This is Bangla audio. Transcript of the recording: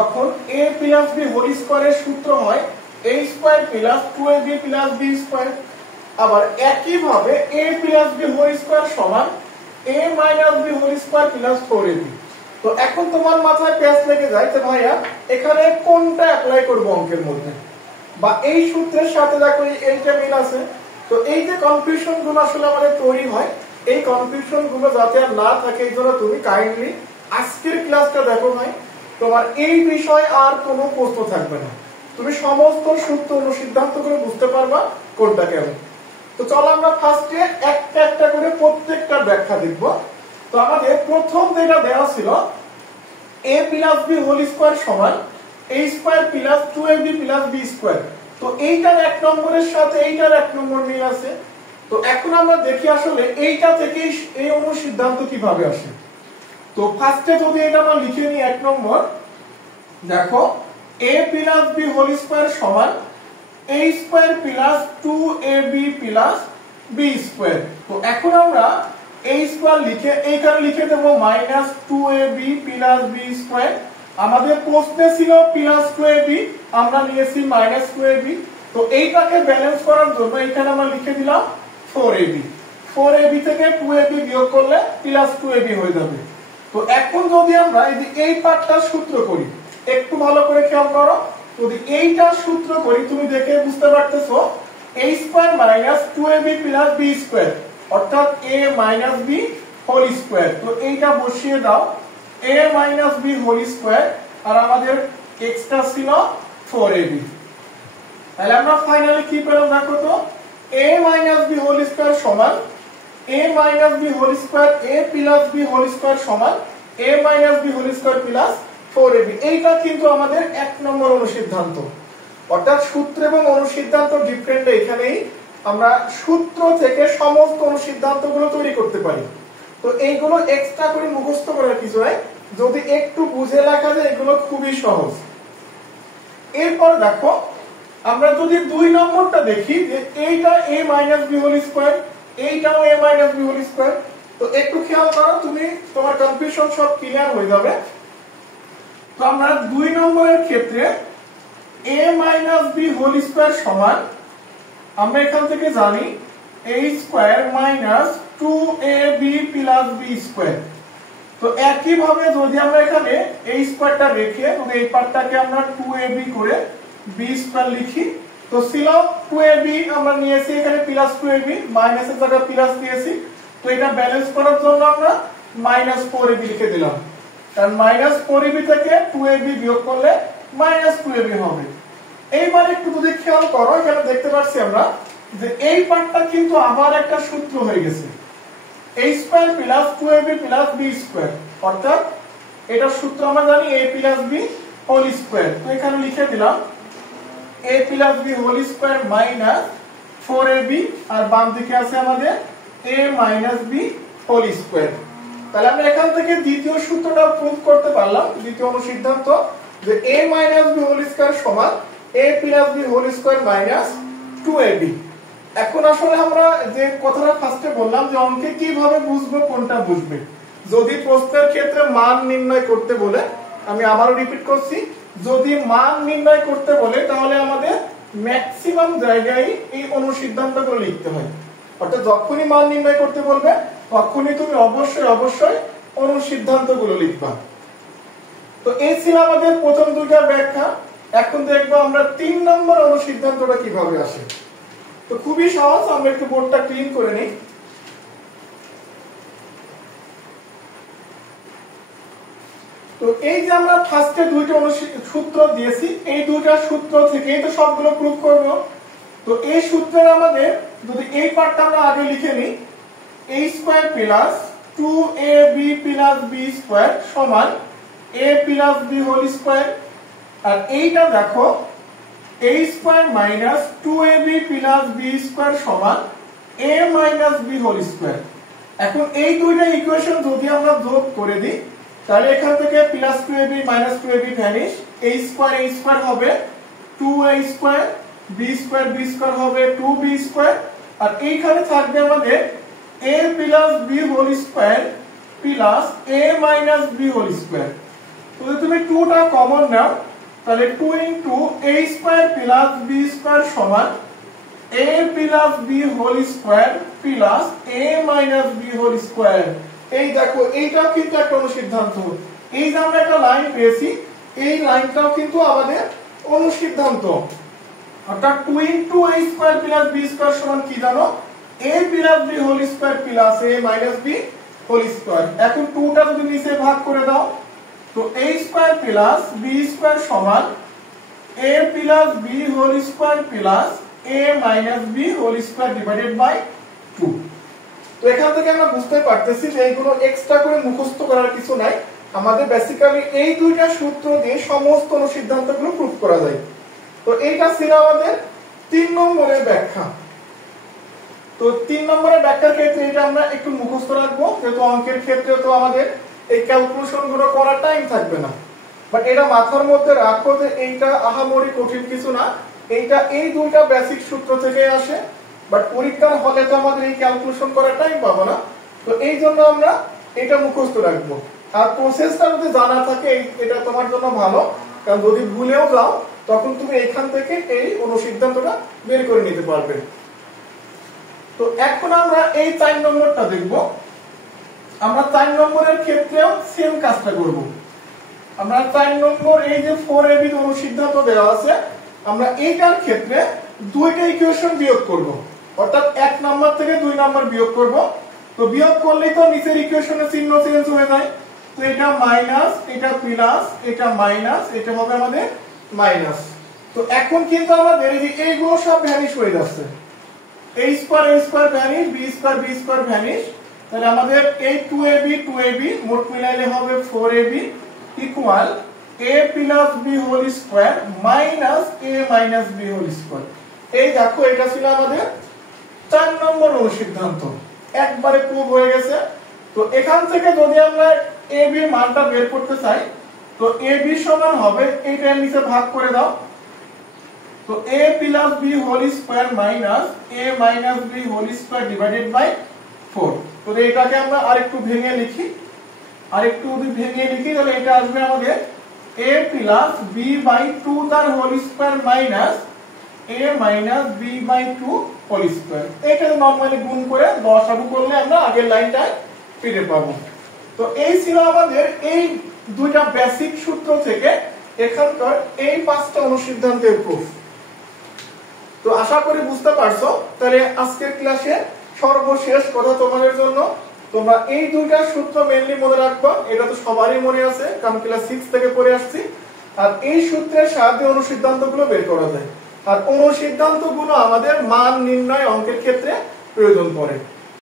তখন a প্লাস b হোল স্কয়ারের সূত্র হয় a square plus 2ab plus b square. আবার একই ভাবে a plus b whole square সমান a minus b whole square plus 4ab। তো এখন তোমার মাথায় প্যাচ লেগে যায় যে ভাইয়া এখানে কোনটা অ্যাপ্লাই করব অঙ্কের মধ্যে, বা এই সূত্রের সাথে দেখো এইটা মিল আছে। তো এই যে কনফিউশন গুলো আসলে আমাদের তৈরি হয়, এই কনফিউশন গুলো যাতে আর না থাকে এই জন্য তুমি কাইন্ডলি আজকের ক্লাসটা দেখো ভাই, তোমার এই বিষয়ে আর কোনো প্রশ্ন থাকবে না, তুমি সমস্ত সূত্র অনুসিদ্ধান্ত করে বুঝতে পারবা কোনটা কেমন। তো চলো আমরা ফার্স্টে একটা একটা করে প্রত্যেকটা ব্যাখ্যা দেখব। তো আমাদের প্রথম যেটা দেওয়া ছিল a plus b whole square সমান a square plus 2ab plus b square. তো এইটার এক নম্বরের সাথে এইটার এক নম্বর মিল আছে। তো এখন আমরা দেখি আসলে এইটা থেকে এই অনুসিদ্ধান্ত কিভাবে আসে। তো ফার্স্টে যদি এটা আমরা লিখে নিই এক নম্বর, দেখো a plus b whole square সমান a square plus 2ab plus b square. তো এখন আমরা a স্কয়ার লিখে এইখানে লিখে দেব minus 2ab plus b square. আমাদের প্রশ্নে ছিল প্লাস 2ab, আমরা নিয়েছি মাইনাস 2ab। তো এইটাকে ব্যালেন্স করার জন্য এখানে আমরা লিখে দিলাম 4ab। 4ab থেকে 2ab বিয়োগ করলে প্লাস 2ab হয়ে যাবে। তো এখন যদি আমরা এই পার্টটার সূত্র করি, একটু ভালো করে খেয়াল করো, যদি এইটার সূত্র করি তুমি দেখে বুঝতে পারতেছো a square minus 2ab plus b square অর্থাৎ a minus b whole square. তো এইটা বসিয়ে দাও a minus b whole square, আর আমাদের x টা ছিল 4ab। তাহলে আমরা ফাইনালি কি পেলাম দেখো তো, a minus b whole square সমান a minus b whole square a plus b whole square সমান a minus b whole square plus 4ab। এইটা কিন্তু আমাদের এক নম্বর অনুসিদ্ধান্ত। অর্থাৎ সূত্র এবং অনুসিদ্ধান্ত ডিফারেন্ট, এখানেই আমরা সূত্র থেকে সমস্ত অনুসিদ্ধান্তগুলো তৈরি করতে পারি। তো এইগুলো এক্সট্রা করে মুখস্থ করার কিছু নাই, যদি একটু বুঝে লেখা যায় এগুলো খুবই সহজ। এরপর দেখো আমরা যদি দুই নম্বরটা দেখি যে এইটা a minus b whole square, এইটাও a minus b whole square. তো একটু খেয়াল করো, তুমি তোমার কনফিউশন সব ক্লিয়ার হয়ে যাবে। তো আমরা দুই নম্বরের ক্ষেত্রে a minus b whole square সমান, আমরা এখান থেকে জানি a square minus 2ab plus b square. তো একই ভাবে যদি আমরা এখানে a স্কয়ারটা রেখে যদি এই পার্টটাকে আমরা 2ab করে b স্কয়ার লিখি, তো ছিল 2ab আমরা নিয়েছি এখানে প্লাস 2ab, মাইনাসের জায়গায় প্লাস দিয়েছি। তো এটা ব্যালেন্স করার জন্য আমরা মাইনাস 4ab লিখে দিলাম, কারণ মাইনাস 4ab থেকে 2ab বিয়োগ করলে মাইনাস 2ab হবে। এইবার একটু যদি খেয়াল করো, এখানে দেখতে পাচ্ছি আমরা যে এই পার্টটা কিন্তু আবার একটা সূত্র হয়ে গেছে, a square plus 2ab plus b square. অর্থাৎ এটার সূত্র আমরা জানি a plus b whole square. তো এখানে লিখে দিলাম a plus b whole square minus 4ab, আর বাম দিকে আছে আমাদের a minus b whole square. তাহলে আমরা এখান থেকে দ্বিতীয় সূত্রটা প্রুভ করতে পারলাম, দ্বিতীয় অনুসিদ্ধান্ত, যে a minus b whole square সমান a plus b whole square minus 2ab। এখন আসলে আমরা যে কথাটা ফার্স্টে বললাম যে অঙ্কে কিভাবে বুঝবো কোনটা বুঝবে, যদি প্রশ্নের ক্ষেত্রে মান নির্ণয় করতে বলে, আমি আবারও রিপিট করছি, যদি মান নির্ণয় করতে বলে তাহলে আমাদের ম্যাক্সিমাম জায়গায় এই অনুসিদ্ধান্তগুলো লিখতে হয়। অর্থাৎ যখনই মান নির্ণয় করতে বলবে তখনই তুমি অবশ্যই অবশ্যই অনুসিদ্ধান্তগুলো লিখবা। তো এই ছিল আমাদের প্রথম দুইটা ব্যাখ্যা। এখন দেখবো আমরা 3 নম্বর অনুসিদ্ধান্তটা কিভাবে আসে। তো খুবই সহজ, আমরা একটু বোর্ডটা ক্লিন করে নিই। তো এই যে আমরা ফার্স্টে দুইটা সূত্র দিয়েছি, এই দুইটা সূত্র থেকেই তো সবগুলো প্রুফ করব। তো এই সূত্রের আমাদের যদি এই পার্টটা আমরা আগে লিখে নিই, a square plus 2ab plus b square সমান a plus b whole square. আর এইটা দেখো a square minus 2ab plus b square সমান a minus b whole square. এখন এই দুইটা ইকুয়েশন যদি আমরা যোগ করে দিই তাহলে এখান থেকে plus 2ab minus 2ab vanish, a square হবে 2a স্কয়ার, b স্কয়ার হবে 2b স্কয়ার, আর এইখানে থাকবে আমাদের a plus b whole square plus a minus b whole square. তো যদি তুমি 2 টা কমন নাও তাহলে 2 into a square plus b square সমান a plus b whole square plus a minus b whole square. এই দেখো এইটাও কিন্তু একটা অনুসিদ্ধান্ত। এই যে আমরা একটা লাইন পেয়েছি, এই লাইনটাও কিন্তু আমাদের অনুসিদ্ধান্ত। অর্থাৎ 2 into a square plus b square সমান কি জানো? a plus b whole square plus a minus b whole square. এখন 2 টা যদি নিচে ভাগ করে দাও তো a square plus b square সমান a plus b whole square plus a minus b whole square divided by 2। তো এখান থেকে আমরা বুঝতে পারতেছি যে এইগুলো এক্সট্রা করে মুখস্থ করার কিছু নাই। আমাদের বেসিক্যালি এই দুইটা সূত্র দিয়ে সমস্ত অনুসিদ্ধান্তগুলো প্রুফ করা যায়। তো এইটা ছিল আমাদের 3 নম্বরের ব্যাখ্যা। তো 3 নম্বরের ব্যাখ্যার ক্ষেত্রে এটা আমরা একটু মুখস্থ রাখবো, যেহেতু অঙ্কের ক্ষেত্রে তো আমাদের এই ক্যালকুলেশন গুলো করার টাইম থাকবে না। বাট এটা মাথার মধ্যে রাখো যে এইটা আহামরি কঠিন কিছু না, এইটা এই দুইটা বেসিক সূত্র থেকে আসে। বাট পরীক্ষার হলে তো আমাদের এই ক্যালকুলেশন করার টাইম পাবো না, তো এই জন্য আমরা এটা মুখস্থ রাখবো। আর প্রসেসটা যদি জানা থাকে এটা তোমার জন্য ভালো, কারণ যদি ভুলেও যাও তখন তুমি এখান থেকে এই অনুসিদ্ধান্তটা বের করে নিতে পারবে। তো এখন আমরা এই 4 নম্বরটা দেখব। আমরা 4 নম্বরের ক্ষেত্রেও সেম কাজটা করব। আমরা 4 নম্বর এই যে 4ab অনুসিদ্ধান্ত দেওয়া আছে, আমরা এইটার ক্ষেত্রে দুইটা ইকুয়েশন বিয়োগ করব। অর্থাৎ 1 নাম্বার থেকে 2 নাম্বার বিয়োগ করব। তো বিয়োগ করলেই তো নিচের ইকুয়েশনের চিহ্ন চেঞ্জ হয়ে যায়। তো এটা মাইনাস, এটা প্লাস, এটা মাইনাস, এটা হবে আমাদের মাইনাস। তো এখন কিন্তু আমাদের এই যে এইগুলো সব ভ্যানিশ হয়ে যাচ্ছে। a square vanish, b square vanish. তাহলে আমাদের এই 2ab মোট মিলাইলে হবে 4ab equal a plus b whole square minus a minus b whole square. এই দেখো এটা ছিল আমাদের 4 নম্বর অনুসিদ্ধান্ত, একবারে প্রুভ হয়ে গেছে। তো এখান থেকে যদি আমরা ab এর মানটা বের করতে চাই তো ab সমান হবে, এইটা নিচে ভাগ করে দাও। তো a plus b whole square minus a minus b whole square divided by 4। তো এটাকে আমরা আরেকটু ভেঙে লিখি, তাহলে এটা আসবে আমাদের a প্লাস b বাই 2 তার whole square minus a minus b by 2 whole square. এটাকে নরমালি গুণ করে দশাগু করলে আমরা আগের লাইনটায় ফিরে পাবো। তো এই ছিল আমাদের এই দুইটা বেসিক সূত্র থেকে এখানকার এই 5টা অনুসিদ্ধান্তের প্রুফ। তো আশা করি বুঝতে পারছো। তাহলে আজকের ক্লাসে সর্বশেষ কথা তোমাদের জন্য, তোমরা এই দুইটা সূত্র মেইনলি মনে রাখবা। এটা তো সবারই মনে আছে, কারণ ক্লাস 6 থেকে পড়ে আসছি। আর এই সূত্রের সাহায্যে অনুসিদ্ধান্তগুলো বের করা যায়। আর অনুসিদ্ধান্তগুলো আমাদের মান নির্ণয় অঙ্কের ক্ষেত্রে প্রয়োজন পড়ে।